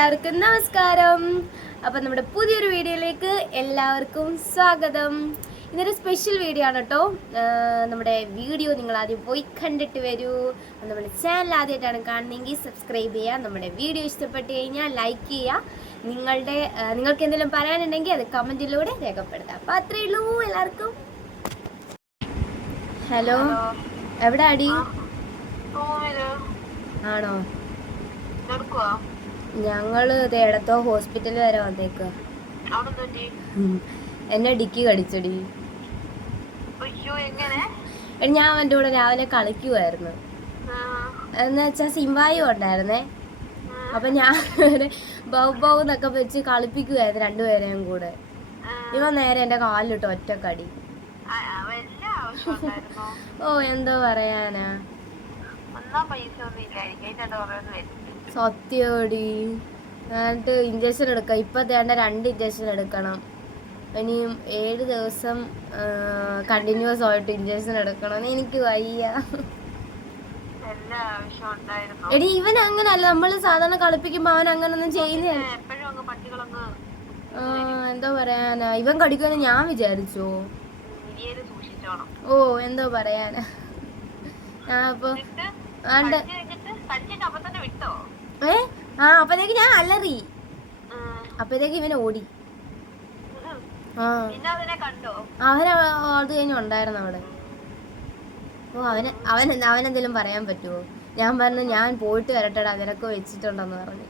എല്ലാവർക്കും നമസ്കാരം. അപ്പോൾ നമ്മുടെ പുതിയൊരു വീഡിയോയിലേക്ക് എല്ലാവർക്കും സ്വാഗതം. ഇന്നൊരു സ്പെഷ്യൽ വീഡിയോ ആണ് കേട്ടോ നമ്മുടെ വീഡിയോ നിങ്ങൾ ആദ്യം പോയി കണ്ടിട്ട് വരൂ. നമ്മുടെ ചാനൽ ആദ്യമായിട്ടാണ് കാണുന്നതെങ്കിൽ സബ്സ്ക്രൈബ് ചെയ്യുക. നമ്മുടെ വീഡിയോ ഇഷ്ടപ്പെട്ട് കഴിഞ്ഞാൽ ലൈക്ക് ചെയ്യുക. നിങ്ങളുടെ നിങ്ങൾക്ക് എന്തെങ്കിലും പറയാനുണ്ടെങ്കിൽ അത് കമന്റിലൂടെ രേഖപ്പെടുത്താം അപ്പോൾ അത്രയേ ഉള്ളൂ എല്ലാവർക്കും. ഹലോ എവിടെ അടി ആണോ? ഞങ്ങൾ എടത്തോ ഹോസ്പിറ്റൽ വരെ വന്നേക്ക. എന്നെ ഡിക്കി കടിച്ചടി. ഞാൻ അവന്റെ കൂടെ രാവിലെ കളിക്കുമായിരുന്നു എന്ന് വെച്ചാൽ സിംബായും ഉണ്ടായിരുന്നേ. അപ്പൊ ഞാൻ ബൗ ബൗ എന്നൊക്കെ വെച്ച് കളിപ്പിക്കുമായിരുന്നു രണ്ടുപേരെയും കൂടെ. ഇവ നേരെ എന്റെ കാലിലിട്ട് ഒറ്റക്കടി. ഓ എന്തോ പറയാനാ. സത്യോടി എന്നിട്ട് ഇഞ്ചക്ഷൻ എടുക്കാം. ഇപ്പൊ തേണ്ട രണ്ട് ഇഞ്ചക്ഷൻ എടുക്കണം. ഇനിയും ഏഴ് ദിവസം കണ്ടിന്യൂസ് ആയിട്ട് ഇഞ്ചക്ഷൻ എടുക്കണം. എനിക്ക് വയ്യ. എടി ഇവൻ അങ്ങനല്ല. നമ്മൾ സാധാരണ കളിപ്പിക്കുമ്പോ അവൻ അങ്ങനൊന്നും ചെയ്യുന്നില്ല എന്താ പറയാനാ? ഇവൻ കടിക്കുമെന്ന് ഞാൻ വിചാരിച്ചു? ഓ എന്താ പറയാനാ? ഞാൻ ആണ്ട് ഏ? ആ അപ്പത്തേക്ക് ഞാൻ അലറി. അപ്പത്തേക്ക് ഇവനെ ഓടി. അവൻ അത് കഴിഞ്ഞ് ഉണ്ടായിരുന്നു അവിടെ. ഓ അവന് അവൻ അവനെന്തെങ്കിലും പറയാൻ പറ്റുമോ ഞാൻ പറഞ്ഞു ഞാൻ പോയിട്ട് വരട്ടെടാ നിനക്ക് വെച്ചിട്ടുണ്ടെന്ന് പറഞ്ഞു.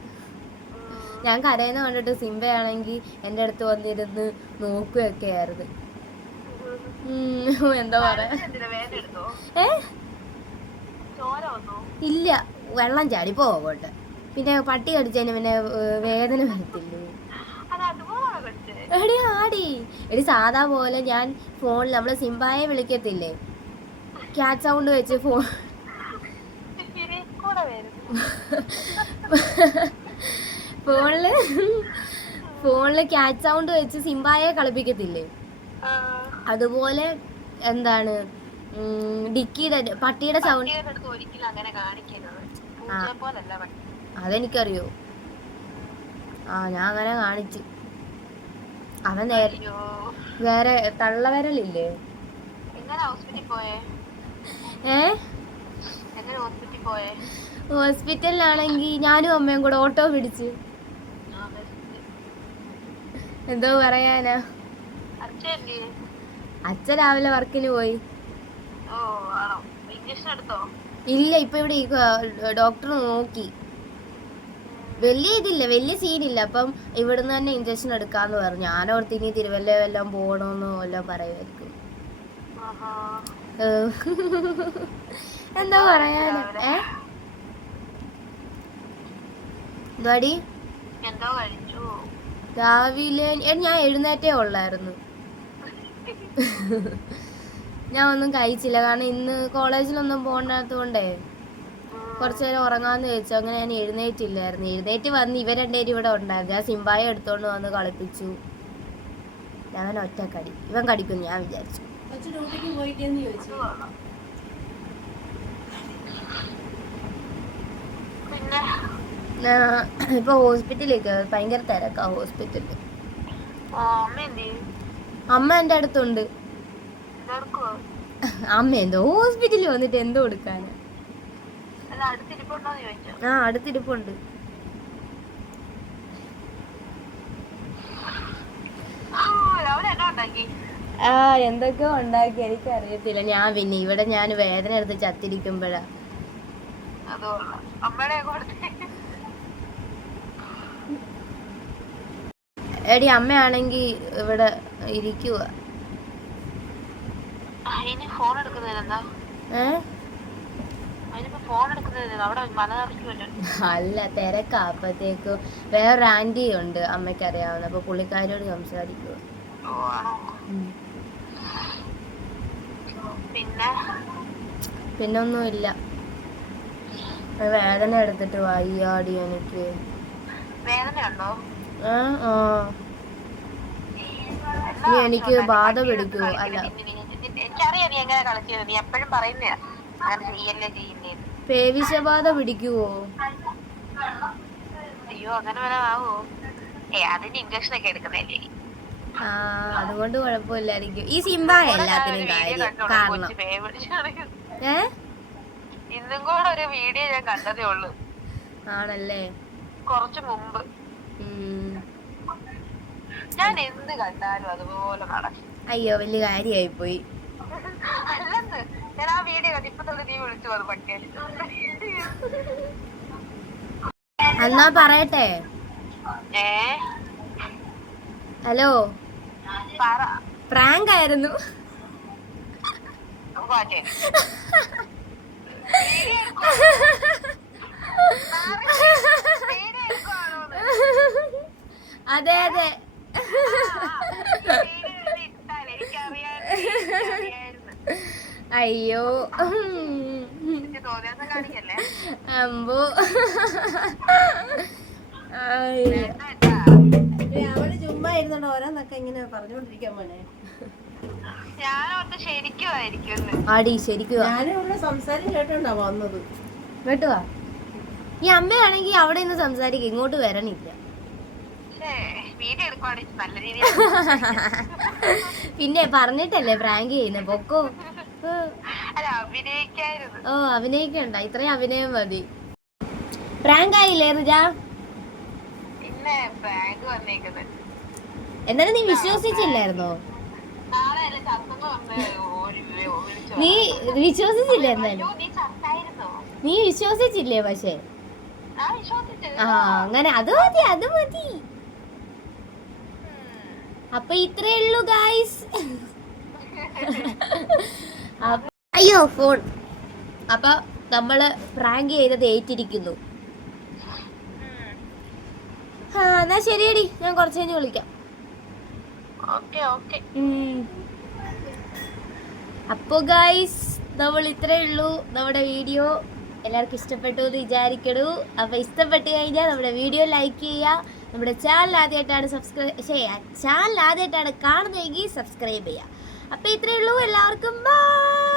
ഞാൻ കരയുന്ന കണ്ടിട്ട് സിംബയാണെങ്കിൽ എന്റെ അടുത്ത് വന്നിരുന്ന് നോക്കുകയൊക്കെ ആയിരുന്നു എന്താ പറയാ? ഏ? ഇല്ല വെള്ളം ചാടി പോകട്ടെ. പിന്നെ പട്ടി കടിച്ചതിന് പിന്നെ വേദന വരത്തില്ലേ? എടി ആടി. എടി സാധാ പോലെ ഞാൻ ഫോണിൽ നമ്മൾ സിംബായെ വിളിക്കത്തില്ലേ? ക്യാറ്റ് സൗണ്ട് വെച്ച് ഫോൺ ഫോണിൽ ഫോണിൽ ക്യാറ്റ് സൗണ്ട് വെച്ച് സിംബായെ കളിപ്പിക്കത്തില്ലേ? അതുപോലെ എന്താണ് ഡിക്കിയുടെ പട്ടിയുടെ സൗണ്ട് അതെനിക്കറിയോ. ആ ഞാൻ അങ്ങനെ കാണിച്ചു. അവൻ നേരെ വേറെ തള്ളവരലില്ലേ? ഏ? ഹോസ്പിറ്റലിലാണെങ്കി ഹോസ്പിറ്റലിലാണെങ്കിൽ ഞാനും അമ്മയും കൂടെ ഓട്ടോ പിടിച്ചു. എന്തോ പറയാനാ. അച്ഛൻ രാവിലെ വർക്കിന് പോയി ഓ ആണോ ഇഞ്ചക്ഷൻ എടുത്തോ ഇല്ല ഇപ്പൊ ഇവിടെ ഡോക്ടർ നോക്കി. വലിയ ഇതില്ല വലിയ സീനില്ല അപ്പം ഇവിടുന്ന് തന്നെ ഇഞ്ചക്ഷൻ എടുക്കാന്ന് പറഞ്ഞു. ഞാനോർത്ത് ഇനി തിരുവല്ല വല്ലതും പോകണമെന്നോ വല്ലതും പറയുമായിരിക്കും. എന്താ പറയാനാ? ഏ? എന്താടി രാവിലെ ഞാൻ എഴുന്നേറ്റേ ഉള്ളായിരുന്നു. ഞാൻ ഒന്നും കഴിച്ചില്ല. കാരണം ഇന്ന് കോളേജിലൊന്നും പോകണ്ടാത്തതുകൊണ്ടേ കുറച്ചു നേരം ഉറങ്ങാന്ന് ചോദിച്ചു അങ്ങനെ ഞാൻ എഴുന്നേറ്റില്ലായിരുന്നു. എഴുന്നേറ്റ് വന്ന് ഇവ രണ്ടുപേരും ഇവിടെ ഉണ്ടായിരുന്നു. ഞാൻ സിംബായ എടുത്തോണ്ട് വന്ന് കളിപ്പിച്ചു. ഞാൻ ഒറ്റ കടി ഇവൻ കടിക്കും ഞാൻ വിചാരിച്ചു. ഇപ്പൊ ഹോസ്പിറ്റലിലേക്ക് ഭയങ്കര തിരക്കാ ഹോസ്പിറ്റലിൽ അമ്മ എന്റെ എന്റെ അടുത്തുണ്ട്? അമ്മ എന്തോ ഹോസ്പിറ്റലിൽ വന്നിട്ട് എന്തോ ചോദിച്ചോ? ആ അടുത്തിരിപ്പുണ്ട്. ആ, എന്തൊക്കെ ഉണ്ടാക്കി ആ എന്തൊക്കെയോ ഉണ്ടാക്കി എനിക്ക് അറിയത്തില്ല ഞാൻ പിന്നെ ഇവിടെ ഞാൻ വേദന എടുത്ത് ചത്തിരിക്കുമ്പോഴാ. എടി അമ്മയാണെങ്കി ഇവിടെ ഇരിക്കുക അതിന് ഫോൺ എടുക്കുന്നതിനെന്താ ഏ അതിനിപ്പോ ഫോൺ എടുക്കുന്നതിന് അവിടെ മല നിറയ്ക്കുമല്ലോ അല്ല തിരക്കാ അപ്പത്തേക്ക് വേറൊരു ആന്റി ഉണ്ട് അമ്മയ്ക്ക് അറിയാവുന്ന അപ്പൊ പുള്ളിക്കാരോട് സംസാരിക്കുക പിന്നെ പിന്നെ? ഒന്നുമില്ല വേദന എടുത്തിട്ട് വയ്യാടി എനിക്ക്. ഇനി എനിക്ക് ബാധ പിടിക്കുവോ? അല്ല. എനിക്കറിയാം നീ എങ്ങനെ കളിച്ചത് നീ എപ്പോഴും പറയുന്നേ അങ്ങനെ ചെയ്യല്ലേ ചെയ്യല്ലേ പേവിഷബാധ പിടിക്കുവോ? അയ്യോ അങ്ങനെ ആവോ ഏ അതിന് ഇഞ്ചക്ഷൻ ഒക്കെ എടുക്കുന്നല്ലേ ആ അതുകൊണ്ട് കുഴപ്പമില്ലായിരിക്കും. ഈ സിംബായ എല്ലാത്തിനും കാര്യം. കാരണം. ഏ? ഇന്നും കൂടെ ഒരു വീഡിയോ ഞാൻ കണ്ടതേ ഉള്ളൂ. ആണല്ലേ? കുറച്ച് മുമ്പ്. ഞാൻ എന്ത് കണ്ടാലും അതുപോലെ നടക്കും. അയ്യോ വലിയ കാര്യായി പോയി അല്ലെന്ന്. ഞാൻ ആ വീഡിയോ കണ്ടു ഇപ്പൊ തന്നെ നീ വിളിച്ചു അത് പട്ടിയാൽ എന്നാ പറയട്ടെ? ഏ? ഹലോ? പറ. പ്രാങ്ക് ആയിരുന്നു. അതെ അതെ. അയ്യോ. കാണിക്കല്ലേ അമ്പോ അയ്യോ. അവൾ ചുമ്മാ ഇരുന്നോണ്ട് ഓരോന്നൊക്കെ ഇങ്ങനെ പറഞ്ഞോണ്ടിരിക്കാൻ ആയിരിക്കും ആടി ശരിക്കും ഞാനും ഇവിടെ സംസാരം കേട്ടോണ്ടാ വന്നത്. കേട്ടുവാ? ഈ അമ്മയാണെങ്കിൽ അവിടെ നിന്ന് സംസാരിക്കും ഇങ്ങോട്ട് വരണില്ല. പിന്നെ പറഞ്ഞിട്ടല്ലേ പ്രാങ്ക് ചെയ്യുന്ന? പൊക്കോ. ഓ, അഭിനയിക്കണ്ട. ഇത്രയും അഭിനയം മതി. പ്രാങ്ക് ആയില്ലേ റിജ എന്നാലും നീ വിശ്വസിച്ചില്ലായിരുന്നോ? നീ വിശ്വസിച്ചില്ല എന്നാലും? നീ വിശ്വസിച്ചില്ലേ പക്ഷേ? ആ അങ്ങനെ. അത് മതി അത് മതി. അപ്പൊ ഇത്രേ ഉള്ളൂ ഗായ്സ് അയ്യോ ഫോൺ അപ്പൊ നമ്മൾ പ്രാങ്ക് ചെയ്തത് ഏറ്റിരിക്കുന്നു. ആ എന്നാ ശരിയടി. ഞാൻ കുറച്ച് കഴിഞ്ഞ് വിളിക്കാം. Okay okay. ഉം. അപ്പോ ഗായ്സ് നമ്മൾ ഇത്രേ ഉള്ളൂ നമ്മുടെ വീഡിയോ. എല്ലാവർക്കും ഇഷ്ടപ്പെട്ടു എന്ന് വിചാരിക്കണു. അപ്പൊ ഇഷ്ടപ്പെട്ട് കഴിഞ്ഞാൽ നമ്മുടെ വീഡിയോ ലൈക്ക് ചെയ്യുക. നമ്മുടെ ചാനൽ ആദ്യമായിട്ടാണ് സബ്സ്ക്രൈബ് ചെയ്യാൻ ചാനൽ ആദ്യമായിട്ടാണ് കാണുന്നതെങ്കിൽ സബ്സ്ക്രൈബ് ചെയ്യുക. അപ്പോൾ ഇത്രയേ ഉള്ളൂ. എല്ലാവർക്കും ബൈ